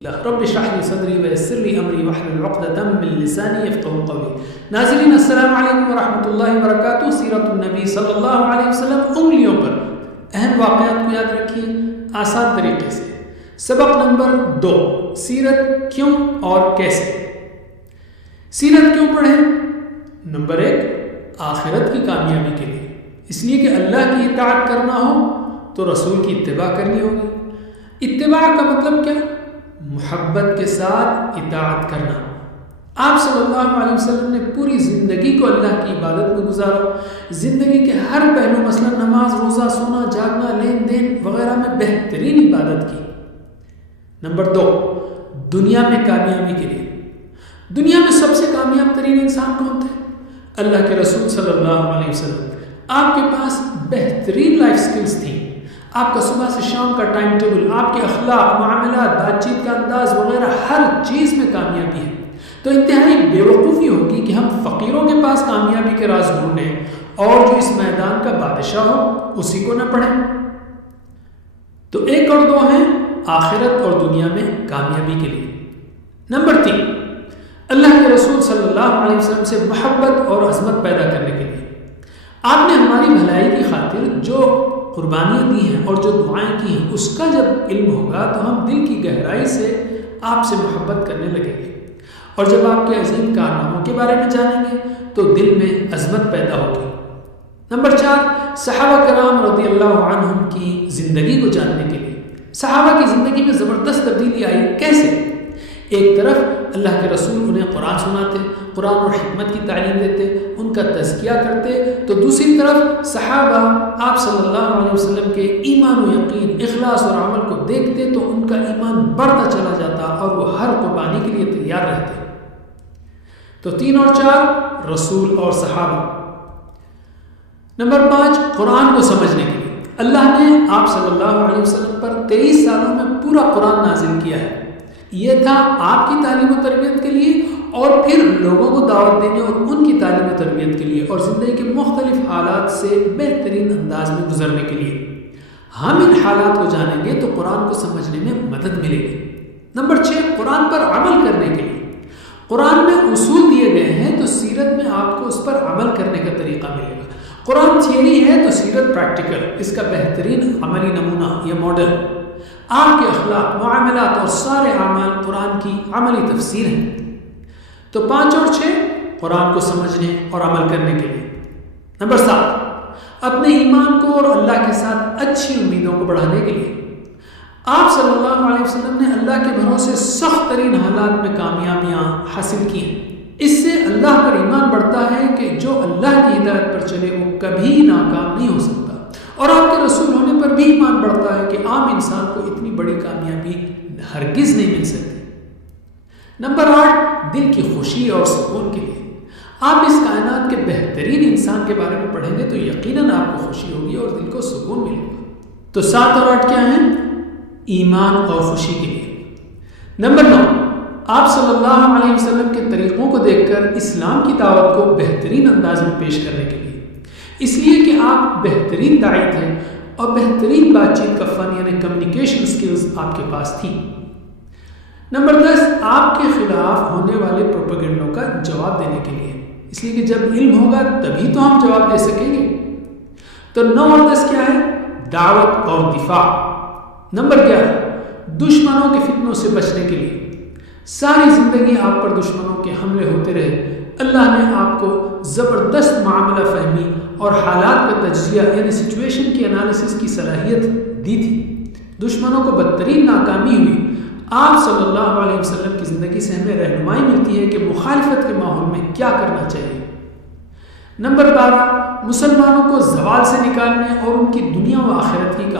رب اشرح لي صدری ویسر لي امری واحلل عقدۃ من لسانی یفقهوا قولی۔ ناظرین السلام علیکم ورحمۃ اللہ وبرکاتہ۔ سیرت النبی صلی اللہ علیہ وسلم انگلیوں پر اہم واقعات کو یاد رکھیے آسان طریقے سے۔ سبق نمبر 2، سیرت کیوں اور کیسے۔ سیرت کیوں پڑھیں؟ نمبر 1، آخرت کی کامیابی کے لیے، اس لیے کہ اللہ کی اطاعت کرنا ہو تو رسول کی اتباع کرنی ہوگی۔ اتباع کا مطلب کیا؟ محبت کے ساتھ اطاعت کرنا۔ آپ صلی اللہ علیہ وسلم نے پوری زندگی کو اللہ کی عبادت میں گزارا، زندگی کے ہر پہلو مثلا نماز، روزہ، سونا، جاگنا، لین دین وغیرہ میں بہترین عبادت کی۔ نمبر 2، دنیا میں کامیابی کے لیے۔ دنیا میں سب سے کامیاب ترین انسان کون تھے؟ اللہ کے رسول صلی اللہ علیہ وسلم۔ آپ کے پاس بہترین لائف سکلز تھیں، آپ کا صبح سے شام کا ٹائم ٹیبل، آپ کے اخلاق، معاملات، بات چیت کا انداز وغیرہ ہر چیز میں کامیابی ہے۔ تو انتہائی بے وقوفی ہوگی کہ ہم فقیروں کے پاس کامیابی کے راز ڈھونڈیں اور جو اس میدان کا بادشاہ ہو اسی کو نہ پڑھیں۔ تو 1 اور 2 ہیں آخرت اور دنیا میں کامیابی کے لیے۔ نمبر 3، اللہ کے رسول صلی اللہ علیہ وسلم سے محبت اور عظمت پیدا کرنے کے لیے۔ آپ نے ہماری بھلائی کی خاطر جو قربانیاں دی ہیں اور جو دعائیں کی ہیں، اس کا جب علم ہوگا تو ہم دل کی گہرائی سے آپ سے محبت کرنے لگیں گے، اور جب آپ کے عظیم کارناموں کے بارے میں جانیں گے تو دل میں عظمت پیدا ہوگی۔ نمبر 4، صحابہ کرام رضی اللہ عنہم کی زندگی کو جاننے کے لیے۔ صحابہ کی زندگی میں زبردست تبدیلی آئی، کیسے؟ ایک طرف اللہ کے رسول انہیں قرآن سناتے، قرآن اور حکمت کی تعلیم دیتے، ان کا تزکیہ کرتے، تو دوسری طرف صحابہ آپ صلی اللہ علیہ وسلم کے ایمان و یقین، اخلاص اور عمل کو دیکھتے تو ان کا ایمان بڑھتا چلا جاتا اور وہ ہر قربانی کے لیے تیار رہتے۔ تو 3 اور 4، رسول اور صحابہ۔ نمبر 5، قرآن کو سمجھنے کے لیے۔ اللہ نے آپ صلی اللہ علیہ وسلم پر 23 سالوں میں پورا قرآن نازل کیا ہے۔ یہ تھا آپ کی تعلیم و تربیت کے لیے، اور پھر لوگوں کو دعوت دینے اور ان کی تعلیم و تربیت کے لیے، اور زندگی کے مختلف حالات سے بہترین انداز میں گزرنے کے لیے۔ ہم ان حالات کو جانیں گے تو قرآن کو سمجھنے میں مدد ملے گی۔ نمبر 6، قرآن پر عمل کرنے کے لیے۔ قرآن میں اصول دیے گئے ہیں تو سیرت میں آپ کو اس پر عمل کرنے کا طریقہ ملے گا۔ قرآن تھیوری ہے تو سیرت پریکٹیکل، اس کا بہترین عملی نمونہ یا ماڈل۔ آپ کے اخلاق، معاملات اور سارے اعمال قرآن کی عملی تفسیر ہیں۔ تو 5 اور 6، قرآن کو سمجھنے اور عمل کرنے کے لیے۔ نمبر 7، اپنے ایمان کو اور اللہ کے ساتھ اچھی امیدوں کو بڑھانے کے لیے۔ آپ صلی اللہ علیہ وسلم نے اللہ کے بھروسے سخت ترین حالات میں کامیابیاں حاصل کی ہیں۔ اس سے اللہ پر ایمان بڑھتا ہے کہ جو اللہ کی ہدایت پر چلے وہ کبھی ناکام نہیں ہو سکتا، اور آپ کے رسول ہونے پر بھی ایمان بڑھتا ہے کہ عام انسان کو اتنی بڑی کامیابی ہرگز نہیں مل سکتی۔ نمبر 8، دل کی خوشی اور سکون کے لیے۔ آپ اس کائنات کے بہترین انسان کے بارے میں پڑھیں گے تو یقیناً آپ کو خوشی ہوگی اور دل کو سکون ملے گا۔ تو 7 اور 8 کیا ہیں؟ ایمان اور خوشی کے لیے۔ نمبر 9، آپ صلی اللہ علیہ وسلم کے طریقوں کو دیکھ کر اسلام کی دعوت کو بہترین انداز میں پیش کرنے کے لیے، اس لیے کہ آپ بہترین داعی تھے اور بہترین بات چیت کا فن یعنی کمیونیکیشن سکلز آپ کے پاس تھی۔ نمبر 10، آپ کے خلاف ہونے والے پروپیگنڈوں کا جواب دینے کے لیے، اس لیے کہ جب علم ہوگا تبھی تو ہم جواب دے سکیں گے۔ تو 9 اور 10 کیا ہے؟ دعوت اور دفاع۔ نمبر 11، دشمنوں کے فتنوں سے بچنے کے لیے۔ ساری زندگی آپ پر دشمنوں کے حملے ہوتے رہے، اللہ نے آپ کو زبردست معاملہ فہمی اور حالات کا تجزیہ یعنی سچویشن کی انالیسس کی صلاحیت دی تھی۔ دشمنوں کو بدترین ناکامی ہوئی۔ آپ صلی اللہ علیہ وسلم کی زندگی سے ہمیں رہنمائی ملتی ہے کہ مخالفت کے ماحول میں کیا کرنا چاہیے۔ نمبر 12، مسلمانوں کو زوال سے نکالنے اور ان کی دنیا و آخرت کی